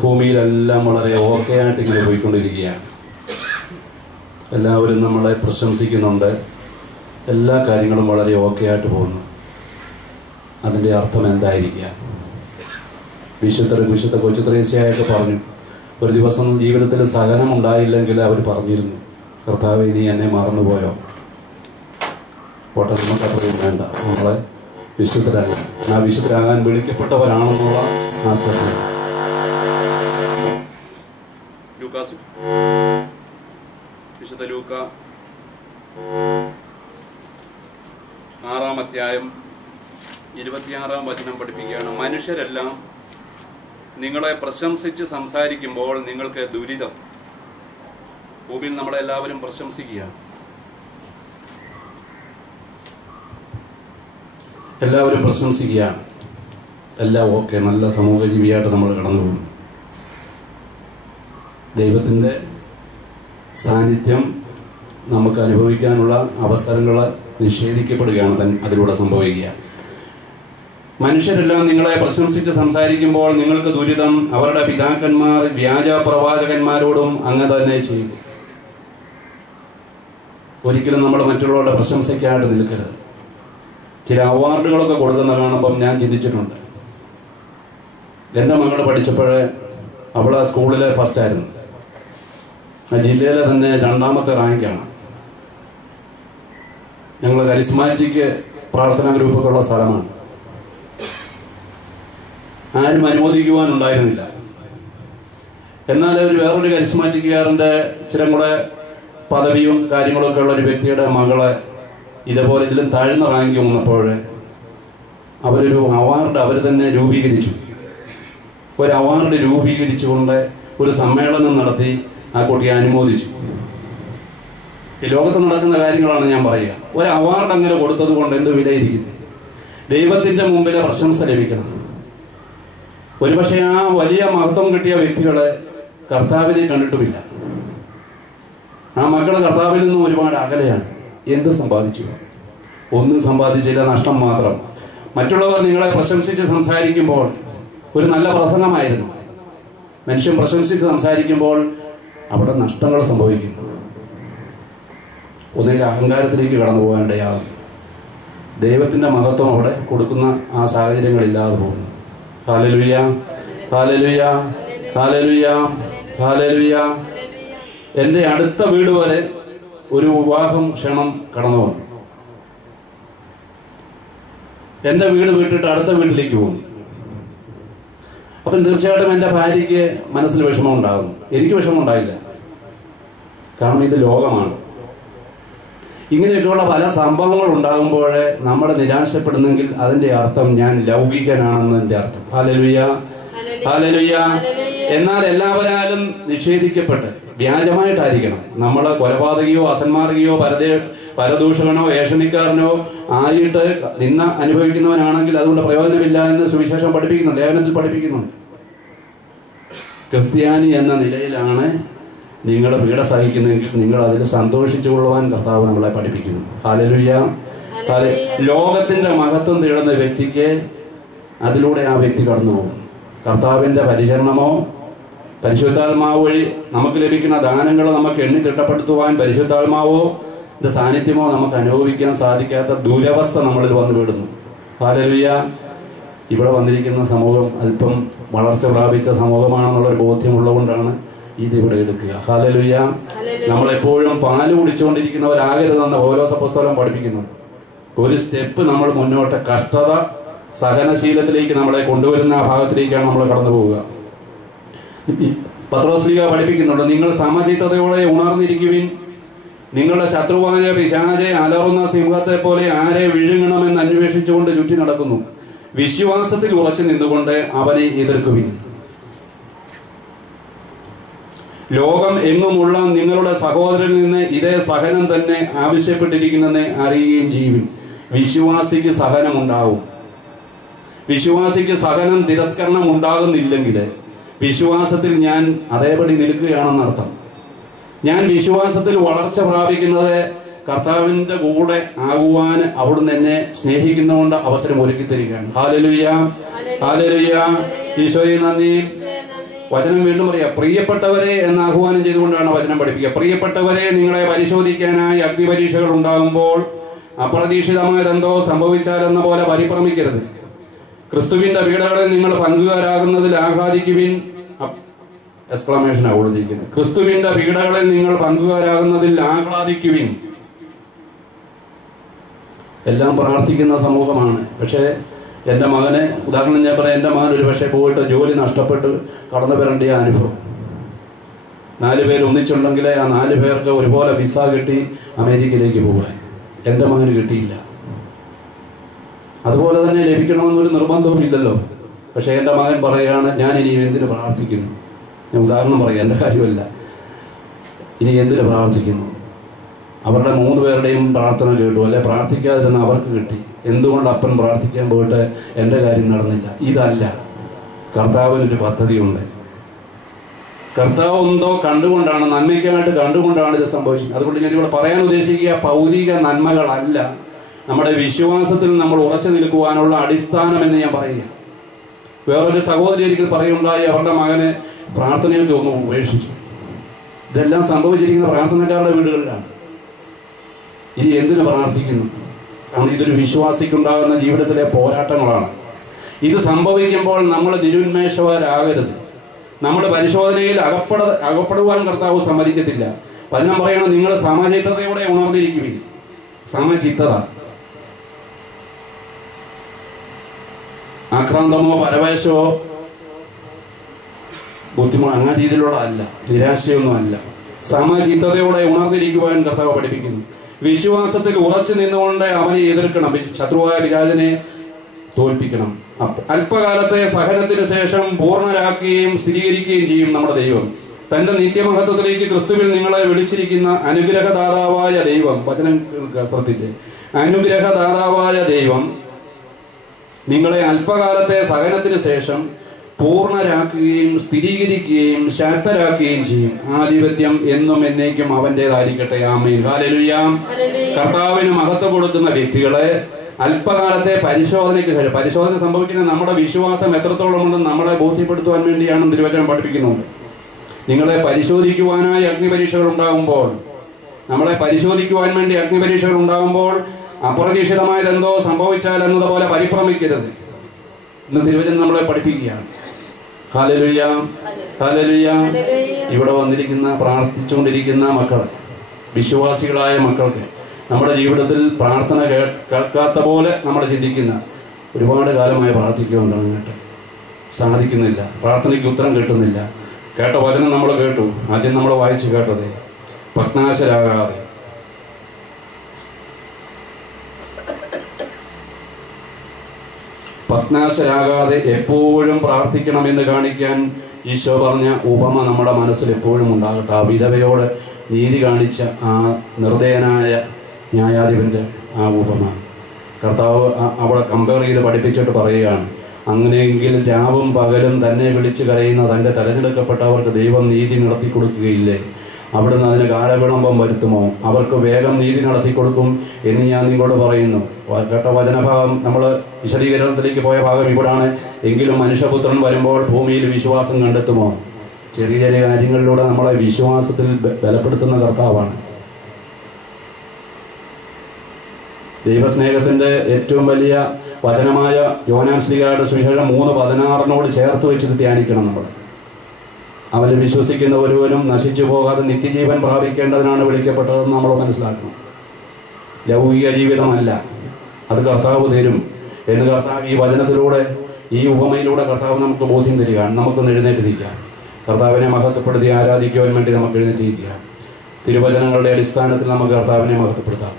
ഭൂമിയിലെല്ലാം വളരെ ഓക്കെ ആയിട്ട് ഇങ്ങനെ പോയിക്കൊണ്ടിരിക്കുകയാണ്. എല്ലാവരും നമ്മളെ പ്രശംസിക്കുന്നുണ്ട്. എല്ലാ കാര്യങ്ങളും വളരെ ഓക്കെ ആയിട്ട് പോകുന്നു. അതിൻ്റെ അർത്ഥം എന്തായിരിക്കുക? വിശുദ്ധ കൊച്ചു ത്രേസ്യയൊക്കെ പറഞ്ഞു, ഒരു ദിവസം ജീവിതത്തിൽ സഹനം ഉണ്ടായില്ലെങ്കിൽ അവർ പറഞ്ഞിരുന്നു, കർത്താവേ നീ എന്നെ മറന്നുപോയോ? പോട്ടെ, നമുക്ക് അത്രയും വേണ്ട. നമ്മളെ വിശുദ്ധരാകാൻ, ആ വിശുദ്ധരാകാൻ വിളിക്കപ്പെട്ടവരാണെന്നുള്ള ആ സ്വപ്നം. വിശുദ്ധ ലൂക്ക 6-ാം അധ്യായം 26-ാം വചനം പഠിപ്പിക്കുകയാണ്. മനുഷ്യരെല്ലാം നിങ്ങളെ പ്രശംസിച്ച് സംസാരിക്കുമ്പോൾ നിങ്ങൾക്ക് ദുരിതം. ഭൂമിയിൽ നമ്മളെല്ലാവരും പ്രശംസിക്കുകയാണ്. എല്ലാവരും പ്രശംസിക്കുകയാണ്. എല്ലാം ഓക്കെ, നല്ല സമൂഹ ജീവിയായിട്ട് നമ്മൾ കടന്നു പോകുന്നു. ദൈവത്തിൻ്റെ സാന്നിധ്യം നമുക്ക് അനുഭവിക്കാനുള്ള അവസരങ്ങൾ നിഷേധിക്കപ്പെടുകയാണ് അതിലൂടെ സംഭവിക്കുക. മനുഷ്യരെല്ലാം നിങ്ങളെ പ്രശംസിച്ച് സംസാരിക്കുമ്പോൾ നിങ്ങൾക്ക് ദുരിതം. അവരുടെ പിതാക്കന്മാർ വ്യാജ പ്രവാചകന്മാരോടും അങ്ങ് തന്നെ ചെയ്തു. ഒരിക്കലും നമ്മൾ മറ്റുള്ളവരുടെ പ്രശംസയ്ക്കായിട്ട് നിൽക്കരുത്. ചില അവാർഡുകളൊക്കെ കൊടുക്കുന്ന കാണുമ്പം ഞാൻ ചിന്തിച്ചിട്ടുണ്ട്. എൻ്റെ മകൾ പഠിച്ചപ്പോഴേ അവൾ ആ സ്കൂളിലെ ഫസ്റ്റ് ആയിരുന്നു. ആ ജില്ലയിലെ തന്നെ 2ാമത്തെ റാങ്കാണ്. ഞങ്ങൾ കരിസ്മാറ്റിക് പ്രാർത്ഥനാ ഗ്രൂപ്പൊക്കെ ഉള്ള സ്ഥലമാണ്. ആരും അനുമോദിക്കുവാനുണ്ടായിരുന്നില്ല. എന്നാൽ വേറൊരു കരിസ്മാറ്റിക്കുകാരൻ്റെ ഇച്ചിരി കൂടെ പദവിയും കാര്യങ്ങളൊക്കെ ഉള്ള ഒരു വ്യക്തിയുടെ മകളെ ഇതേപോലെ ഇതിലും താഴ്ന്ന റാങ്ക് വന്നപ്പോൾ അവരൊരു അവാർഡ് അവർ തന്നെ രൂപീകരിച്ചു. ഒരു അവാർഡ് രൂപീകരിച്ചുകൊണ്ട് ഒരു സമ്മേളനം നടത്തി ആ കുട്ടിയെ അനുമോദിച്ചു. ഈ ലോകത്ത് നടക്കുന്ന കാര്യങ്ങളാണ് ഞാൻ പറയുക. ഒരു അവാർഡ് അങ്ങനെ കൊടുത്തത് കൊണ്ട് എന്ത് വിലയിരിക്കുന്നു? ദൈവത്തിന്റെ മുമ്പിലെ പ്രശംസ ലഭിക്കണം. ഒരുപക്ഷെ ആ വലിയ മഹത്വം കിട്ടിയ വ്യക്തികളെ കർത്താവിനെ കണ്ടിട്ടുമില്ല. ആ മക്കൾ കർത്താവിൽ നിന്നും ഒരുപാട് അകലെയാണ്. എന്ത് സമ്പാദിച്ചു? ഒന്നും സമ്പാദിച്ചില്ല, നഷ്ടം മാത്രം. മറ്റുള്ളവർ നിങ്ങളെ പ്രശംസിച്ച് സംസാരിക്കുമ്പോൾ ഒരു നല്ല പ്രസംഗമായിരുന്നു. മനുഷ്യൻ പ്രശംസിച്ച് സംസാരിക്കുമ്പോൾ അവിടെ നഷ്ടങ്ങൾ സംഭവിക്കുന്നു. ഒന്നിൽ അഹങ്കാരത്തിലേക്ക് കടന്നു പോകാനിടയാകും. ദൈവത്തിന്റെ മഹത്വം അവിടെ കൊടുക്കുന്ന ആ സാഹചര്യങ്ങളില്ലാതെ പോകുന്നു. Hallelujah, hallelujah, hallelujah, hallelujah. എൻ്റെ അടുത്ത വീട് വരെ ഒരു വിവാഹം ക്ഷണം കടന്നു വന്നു. എൻ്റെ വീട് വിട്ടിട്ട് അടുത്ത വീട്ടിലേക്ക് പോകും. അപ്പം തീർച്ചയായിട്ടും എൻ്റെ ഭാര്യയ്ക്ക് മനസ്സിൽ വിഷമം ഉണ്ടാകും. എനിക്ക് വിഷമം ഉണ്ടായില്ല. കാരണം ഇത് ലോകമാണ്. ഇങ്ങനെയൊക്കെയുള്ള പല സംഭവങ്ങൾ ഉണ്ടാകുമ്പോൾ നമ്മൾ നിരാശപ്പെടുന്നെങ്കിൽ അതിന്റെ അർത്ഥം ഞാൻ ലൗകികനാണെന്നതിന്റെ അർത്ഥം. Hallelujah, hallelujah. എന്നാൽ എല്ലാവരാലും നിഷേധിക്കപ്പെട്ട് വ്യാജമായിട്ടായിരിക്കണം. നമ്മൾ കൊലപാതകയോ അസന്മാർഗിയോ പരദൂഷകനോ ഏഷണിക്കാരനോ ആയിട്ട് നിന്ന അനുഭവിക്കുന്നവനാണെങ്കിൽ അതുകൊണ്ട് പ്രയോജനമില്ല എന്ന് സുവിശേഷം പഠിപ്പിക്കുന്നുണ്ട്, ലേഖനത്തിൽ പഠിപ്പിക്കുന്നുണ്ട്. ക്രിസ്ത്യാനി എന്ന നിലയിലാണ് നിങ്ങൾ പീഡ സഹിക്കുന്നെങ്കിൽ നിങ്ങൾ അതിൽ സന്തോഷിച്ചു കൊള്ളുവാൻ കർത്താവ് നമ്മളെ പഠിപ്പിക്കുന്നു. ഹല്ലേലൂയ. ലോകത്തിന്റെ മഹത്വം തേടുന്ന വ്യക്തിക്ക് അതിലൂടെ ആ വ്യക്തി കടന്നു പോകും. കർത്താവിന്റെ പരിചരണമോ പരിശുദ്ധാത്മാവ് വഴി നമുക്ക് ലഭിക്കുന്ന ദാനങ്ങൾ നമുക്ക് എണ്ണിത്തിട്ടപ്പെടുത്തുവാൻ പരിശുദ്ധാത്മാവോ സാന്നിധ്യമോ നമുക്ക് അനുഭവിക്കാൻ സാധിക്കാത്ത ദുരവസ്ഥ നമ്മളിൽ വന്നു വിടുന്നു. ഹല്ലേലൂയ. ഇവിടെ വന്നിരിക്കുന്ന സമൂഹം അല്പം വളർച്ച പ്രാപിച്ച സമൂഹമാണെന്നുള്ളൊരു ബോധ്യമുള്ളതുകൊണ്ടാണ് ഇതിവിടെ എടുക്കുക. ഹല്ലേലൂയ. നമ്മളെപ്പോഴും പാല് കുടിച്ചുകൊണ്ടിരിക്കുന്നവരാകരുതെന്ന് പൗലോസ് അപ്പോസ്തലൻ പഠിപ്പിക്കുന്നു. ഒരു സ്റ്റെപ്പ് നമ്മൾ മുന്നോട്ട് കഷ്ടത സഹനശീലത്തിലേക്ക് നമ്മളെ കൊണ്ടുവരുന്ന ആ ഭാഗത്തിലേക്കാണ് നമ്മൾ കടന്നു പോവുക. പത്രോസ്ലീഹ പഠിപ്പിക്കുന്നുണ്ട്, നിങ്ങൾ സമചിത്തതയോടെ ഉണർന്നിരിക്കുവിൻ. നിങ്ങളുടെ ശത്രുവായ പിശാചെ അലറുന്ന സിംഹത്തെ പോലെ ആരെ വിഴുങ്ങണമെന്ന് അന്വേഷിച്ചുകൊണ്ട് ചുറ്റി നടക്കുന്നു. വിശ്വാസത്തിൽ ഉറച്ചു നിന്നുകൊണ്ട് അവനെ എതിർക്കുവിൻ. ലോകം എങ്ങുമുള്ള നിങ്ങളുടെ സഹോദരനിൽ നിന്ന് ഇതേ സഹനം തന്നെ ആവശ്യപ്പെട്ടിരിക്കുന്നെന്ന് അറിയുകയും ചെയ്യുവിൻ. വിശ്വാസിക്ക് സഹനമുണ്ടാവും. വിശ്വാസിക്ക് സഹനം തിരസ്കരണം ഉണ്ടാകുന്നില്ലെങ്കിൽ വിശ്വാസത്തിൽ ഞാൻ അതേപടി നിൽക്കുകയാണെന്നർത്ഥം. ഞാൻ വിശ്വാസത്തിൽ വളർച്ച പ്രാപിക്കുന്നത് കർത്താവിന്റെ കൂടെ ആകുവാൻ അവിടുന്ന് എന്നെ സ്നേഹിക്കുന്നതുകൊണ്ട് അവസരം ഒരുക്കി തരികയാണ്. Hallelujah, hallelujah. ഈശോയെ നന്ദി. വചനം വീണ്ടും പറയാം, പ്രിയപ്പെട്ടവരെ എന്ന് ആഹ്വാനം ചെയ്തുകൊണ്ടാണ് വചനം പഠിപ്പിക്കുക. പ്രിയപ്പെട്ടവരെ, നിങ്ങളെ പരിശോധിക്കാനായി അഗ്നിപരീക്ഷകൾ ഉണ്ടാകുമ്പോൾ അപ്രതീക്ഷിതമായതെന്തോ സംഭവിച്ചാലെന്ന പോലെ പരിഭ്രമിക്കരുത്. ക്രിസ്തുവിന്റെ പീഡകളിൽ നിങ്ങൾ പങ്കുകാരാകുന്നതിൽ ആഹ്ലാദിക്കുവിൻ. എക്സ്ക്ലമേഷനാണ് കൊടുത്തിരിക്കുന്നത്. ക്രിസ്തുവിന്റെ പീഡകളിൽ നിങ്ങൾ പങ്കുകാരാകുന്നതിൽ ആഹ്ലാദിക്കുവിൻ. എല്ലാം പ്രാർത്ഥിക്കുന്ന സമൂഹമാണ്. പക്ഷേ എൻ്റെ മകനെ ഉദാഹരണം ഞാൻ പറയാം. എൻ്റെ മകൻ ഒരു പക്ഷേ പോയിട്ട് ജോലി നഷ്ടപ്പെട്ട് കടന്നു വരേണ്ട അനുഭവം. 4 പേര് ഒന്നിച്ചുണ്ടെങ്കിലേ ആ 4 പേർക്ക് ഒരുപോലെ വിസ കിട്ടി അമേരിക്കയിലേക്ക് പോകാൻ. എൻ്റെ മകന് കിട്ടിയില്ല. അതുപോലെ തന്നെ ലഭിക്കണമെന്നൊരു നിർബന്ധവും ഇല്ലല്ലോ. പക്ഷെ എൻ്റെ മകൻ പറയുകയാണ്, ഞാൻ ഇനി എന്തിനു പ്രാർത്ഥിക്കുന്നു. ഞാൻ ഉദാഹരണം പറയാം, എൻ്റെ കാര്യമല്ല. ഇനി എന്തിനു പ്രാർത്ഥിക്കുന്നു? അവരുടെ 3 പേരുടെയും പ്രാർത്ഥന കേട്ടു, അല്ലെ പ്രാർത്ഥിക്കാതിരുന്ന അവർക്ക് കിട്ടി. എന്തുകൊണ്ട് അപ്പൻ പ്രാർത്ഥിക്കാൻ പോയിട്ട് എൻ്റെ കാര്യം നടന്നില്ല? ഇതല്ല, കർത്താവിനൊരു പദ്ധതിയുണ്ട്. കർത്താവ് എന്തോ കണ്ടുകൊണ്ടാണ്, നന്മയ്ക്കായിട്ട് കണ്ടുകൊണ്ടാണ് ഇത് സംഭവിച്ചത്. അതുകൊണ്ട് ഞാൻ ഇവിടെ പറയാൻ ഉദ്ദേശിക്കുക, ഭൗതിക നന്മകളല്ല നമ്മുടെ വിശ്വാസത്തിൽ നമ്മൾ ഉറച്ചു നിൽക്കുവാനുള്ള അടിസ്ഥാനം എന്ന് ഞാൻ പറയുക. വേറൊരു സഹോദരി ഒരിക്കൽ പറയുണ്ടായി, അവരുടെ മകന് പ്രാർത്ഥനയൊക്കെ ഒന്ന് ഉപേക്ഷിച്ചു. ഇതെല്ലാം സംഭവിച്ചിരിക്കുന്ന പ്രാർത്ഥനക്കാരുടെ വീടുകളിലാണ്. ഇനി എന്തിനു പ്രാർത്ഥിക്കുന്നു? കാരണം ഇതൊരു വിശ്വാസിക്കുണ്ടാകുന്ന ജീവിതത്തിലെ പോരാട്ടങ്ങളാണ്. ഇത് സംഭവിക്കുമ്പോൾ നമ്മൾ നിരുന്മേഷവരാകരുത്. നമ്മൾ പരിശോധനയിൽ അകപ്പെടുവാൻ കർത്താവ് സമ്മതിക്കത്തില്ല. വചനം പറയണം, നിങ്ങൾ സമചിത്തതയോടെ ഉണർന്നിരിക്കുവിൻ. സമചിത്തത, ആക്രാന്തമോ പരവേശമോ ബുദ്ധിമുട്ടോ അങ്ങനെ രീതിയിലുള്ള അല്ല, നിരാശയൊന്നും അല്ല. സമചിത്തതയോടെ ഉണർന്നിരിക്കുവാൻ കർത്താവ് പഠിപ്പിക്കുന്നു. വിശ്വാസത്തിൽ ഉറച്ചു നിന്നുകൊണ്ട് അവനെ എതിർക്കണം. ശത്രുവായ പിശാചിനെ തോൽപ്പിക്കണം. അല്പകാലത്തെ സഹനത്തിന് ശേഷം പൂർണ്ണരാക്കുകയും സ്ഥിരീകരിക്കുകയും ചെയ്യും നമ്മുടെ ദൈവം. തന്റെ നിത്യമഹത്വത്തിലേക്ക് ക്രിസ്തുവിൽ നിങ്ങളെ വിളിച്ചിരിക്കുന്ന അനുഗ്രഹദാതാവായ ദൈവം, വചനം ശ്രദ്ധിച്ച്, അനുഗ്രഹദാതാവായ ദൈവം നിങ്ങളെ അല്പകാലത്തെ സഹനത്തിന് ശേഷം പൂർണ്ണരാക്കുകയും സ്ഥിരീകരിക്കുകയും ശക്തരാക്കുകയും ചെയ്യും. ആധിപത്യം എന്നും എന്നേക്കും അവന്റേതായിരിക്കട്ടെ. ആമേൻ. ഹല്ലേലൂയ. കർത്താവിന് മഹത്വം കൊടുക്കുന്ന വ്യക്തികളെ അല്പകാലത്തെ പരിശോധനയ്ക്ക് ശേഷം, പരിശോധന സംഭവിക്കുന്ന നമ്മുടെ വിശ്വാസം എത്രത്തോളം ഉണ്ടെന്ന് നമ്മളെ ബോധ്യപ്പെടുത്തുവാൻ വേണ്ടിയാണ് തിരുവചനം പഠിപ്പിക്കുന്നത്. നിങ്ങളെ പരിശോധിക്കുവാനായി അഗ്നിപരീക്ഷകൾ ഉണ്ടാകുമ്പോൾ, നമ്മളെ പരിശോധിക്കുവാൻ വേണ്ടി അഗ്നിപരീക്ഷകൾ ഉണ്ടാകുമ്പോൾ അപ്രതീക്ഷിതമായതെന്തോ സംഭവിച്ചാൽ എന്നതുപോലെ പരിഭ്രമിക്കരുത്. ഇന്ന് തിരുവചനം നമ്മളെ പഠിപ്പിക്കുകയാണ്. Hallelujah, hallelujah. ഇവിടെ വന്നിരിക്കുന്ന പ്രാർത്ഥിച്ചുകൊണ്ടിരിക്കുന്ന മക്കൾ, വിശ്വാസികളായ മക്കൾക്ക് നമ്മുടെ ജീവിതത്തിൽ പ്രാർത്ഥന കേൾക്കാത്ത പോലെ നമ്മൾ ചിന്തിക്കുന്ന, ഒരുപാട് കാലമായി പ്രാർത്ഥിക്കുവാൻ തുടങ്ങിയിട്ട് സാധിക്കുന്നില്ല, പ്രാർത്ഥനയ്ക്ക് ഉത്തരം കിട്ടുന്നില്ല. കേട്ട വചനം നമ്മൾ കേട്ടു, ആദ്യം നമ്മൾ വായിച്ചു കേട്ടത്, ഭഗ്നാശരാകാതെ എപ്പോഴും പ്രാർത്ഥിക്കണമെന്ന് കാണിക്കാൻ ഈശോ പറഞ്ഞ ഉപമ നമ്മുടെ മനസ്സിൽ എപ്പോഴും ഉണ്ടാകട്ടെ. ആ വിധവയോട് നീതി കാണിച്ച ആ നിർദ്ദയനായ ന്യായാധിപന്റെ ആ ഉപമ കർത്താവ് അവിടെ കമ്പയർ ചെയ്ത് പഠിപ്പിച്ചിട്ട് പറയുകയാണ്, അങ്ങനെയെങ്കിൽ രാവും പകലും തന്നെ വിളിച്ചു കരയുന്ന തന്റെ തെരഞ്ഞെടുക്കപ്പെട്ടവർക്ക് ദൈവം നീതി നടത്തി കൊടുക്കുകയില്ലേ? അവിടുന്ന് അതിന് കാലവിളംബം വരുത്തുമോ? അവർക്ക് വേഗം നീതി നടത്തി കൊടുക്കും എന്ന് ഞാൻ നിങ്ങളോട് പറയുന്നു. കേട്ട വചനഭാഗം നമ്മൾ വിശദീകരണത്തിലേക്ക് പോയ ഭാഗം ഇവിടാണ്. എങ്കിലും മനുഷ്യപുത്രൻ വരുമ്പോൾ ഭൂമിയിൽ വിശ്വാസം കണ്ടെത്തുമോ? ചെറിയ ചെറിയ കാര്യങ്ങളിലൂടെ നമ്മളെ വിശ്വാസത്തിൽ ബലപ്പെടുത്തുന്ന കർത്താവാണ്. ദൈവസ്നേഹത്തിന്റെ ഏറ്റവും വലിയ വചനമായ യോഹന്നാൻ ശ്ലീഹായുടെ സുവിശേഷം 3:16 ചേർത്ത് വെച്ച് ധ്യാനിക്കണം. നമ്മൾ അവന് വിശ്വസിക്കുന്ന ഒരുവനും നശിച്ചു പോകാതെ നിത്യജീവൻ പ്രാപിക്കേണ്ടതിനാണ് വിളിക്കപ്പെട്ടതെന്ന് നമ്മൾ മനസ്സിലാക്കണം. ലൗകിക ജീവിതമല്ല, അത് കർത്താവ് തരും എന്ന് കർത്താവ് ഈ വചനത്തിലൂടെ, ഈ ഉപമയിലൂടെ കർത്താവ് നമുക്ക് ബോധ്യം തരികയാണ്. നമുക്കൊന്ന് എഴുന്നേറ്റ് നിൽക്കാം. കർത്താവിനെ മഹത്വപ്പെടുത്തി ആരാധിക്കുവാൻ വേണ്ടി നമുക്ക് എഴുന്നേറ്റ് നിൽക്കാം. തിരുവചനങ്ങളുടെ അടിസ്ഥാനത്തിൽ നമുക്ക് കർത്താവിനെ മഹത്വപ്പെടുത്താം.